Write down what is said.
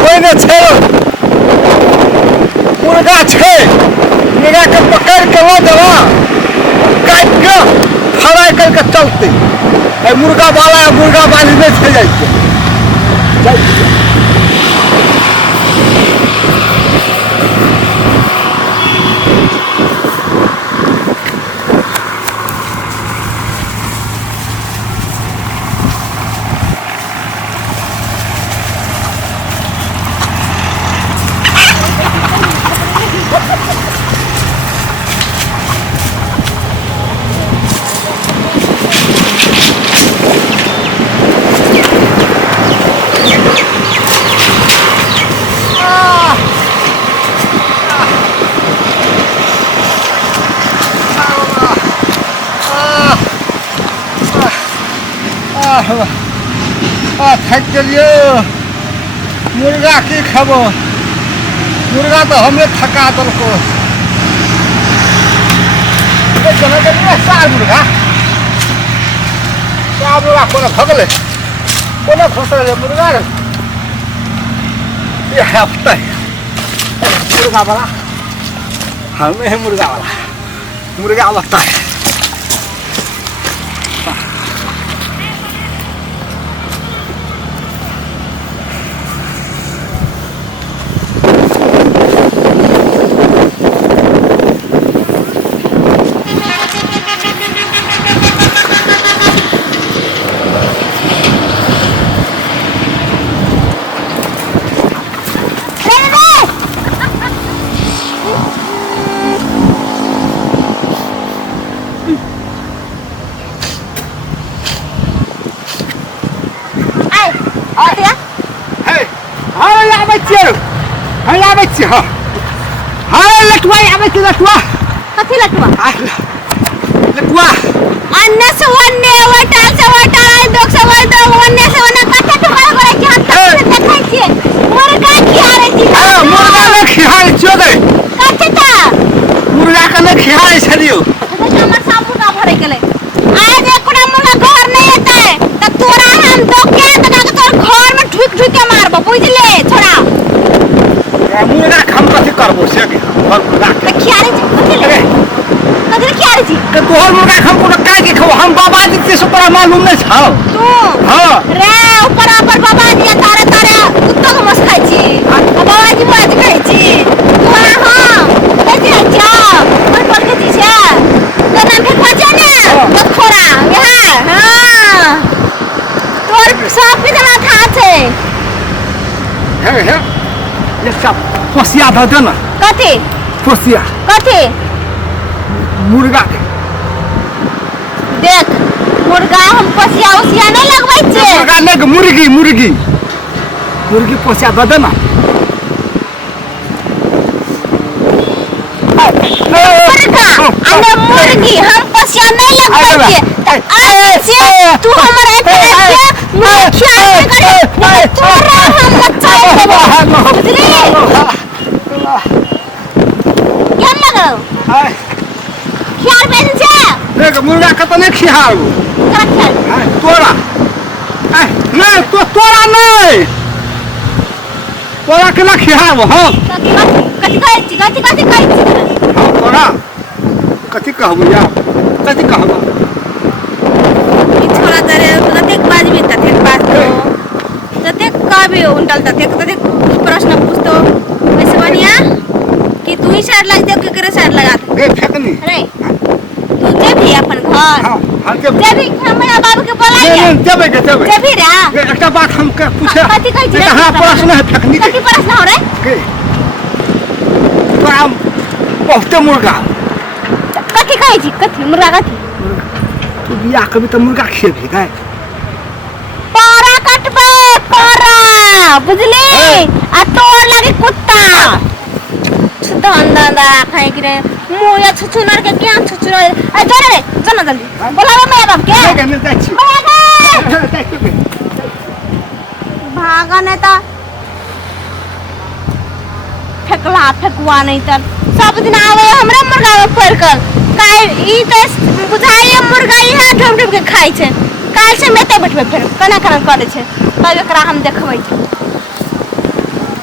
कोई न छे मुर्गा छे मुर्गा के पकड़ के लो देवा काट के फ्राई करके चलते मुर्गा वाला मुर्गा वाली में छे जाइए थक गलियो मुर्गा की खाबो मुर्गा तो हमें थका दलको सार मुर्गा कोना भगले कोना फसले मुर्गा ये हफ्ता मुर्गा वाला हमें है मुर्गा वाला है लटुआ कथी लटुआ लटुआ अन्ने से वन्ने वटा से वटा दो से वटा वन्ने से वन्ने कथा टुकड़ा करे कि हम देखाई छिए मुर्गा खियारे छी मुर्गा ने खियारे छियो गए कथी ता मुर्गा के ने खियारे छलियो हमर साबु का भरे गेले आज एकड़ा मुर्गा घर नहीं एते त तोरा हम दोके तना के तोर घर में ढुक ढुक के मारबो बुझले छोड़ा मुर्गा हम कथी करबो से के घर मुर्गा के खियारे छी कथी ले कथी खियारे छी के तोहर मुर्गा हम कोनो काहे के खाओ हम बाबा जी से तोरा मालूम नहीं छौ तू हां रे ऊपर बाबा जी तारे कुत्ता को मस खाई छी बाबा जी मस खाई छी तोरा हां कैसे जा मन बोल के छी से तो नाम के खोजे ना तो खोरा यहां हां तोर सब के जना था छे हे ये सब फसिया द देना कथी फसिया कथी मुर्गा के देख मुर्गा हम फसिया उसिया नहीं लगबै छे मुर्गा ने मुर्गी फसिया द देना मुर्गी हम फसिया नहीं लगबै छे तू हमरा मुखिया करे तोरा हम बच्चा देबो बुझली क्या लगो खियार बेन छे देख मुर्गा के तो नहीं खियाओ का खियार तोरा नहीं तोरा नहीं तोरा के ना खियाओ हां कथी कहै छी तोरा कथी कहबो या कथी कहबो ई छोरा तरे कतेक बाजबी ततेक बाजतो ततेक कहबी उंटल ततेक प्रश्न पूछतो वैसे बनिया कि तू ही साइड लग दे के करे साइड लगा ए फेकनी अरे तू जेबी अपन घर हां जेबी हमरा बाबू के बोला नहीं जेबे जेबी रे एकटा बात हम के पूछे कथी कहै छी हां प्रश्न है फेकनी कथी प्रश्न हो रे के तोरा बहुते मुर्गा कथी कहै छी कथी मुर्गा कथी तू बिया कभी तो मुर्गा खिएबी काय पारा कटबे पारा बुझली आ तोर लगे कुत्ता धंधा खाए कि रे मुया छुछुनर के क्या छुछुनर ए जा रे चल जल्दी बोलावा मैं बाप के भागा नेता फेकला फेकुआ नहीं तर सब दिन आवे हमरा मुर्गा में पड़ कर काहे ई त बुझाई मुर्गा ई हाथ ढूंढ के खाई छे काल से मेते बैठबे फिर कना कना करे छे तब एकरा हम देखबै छी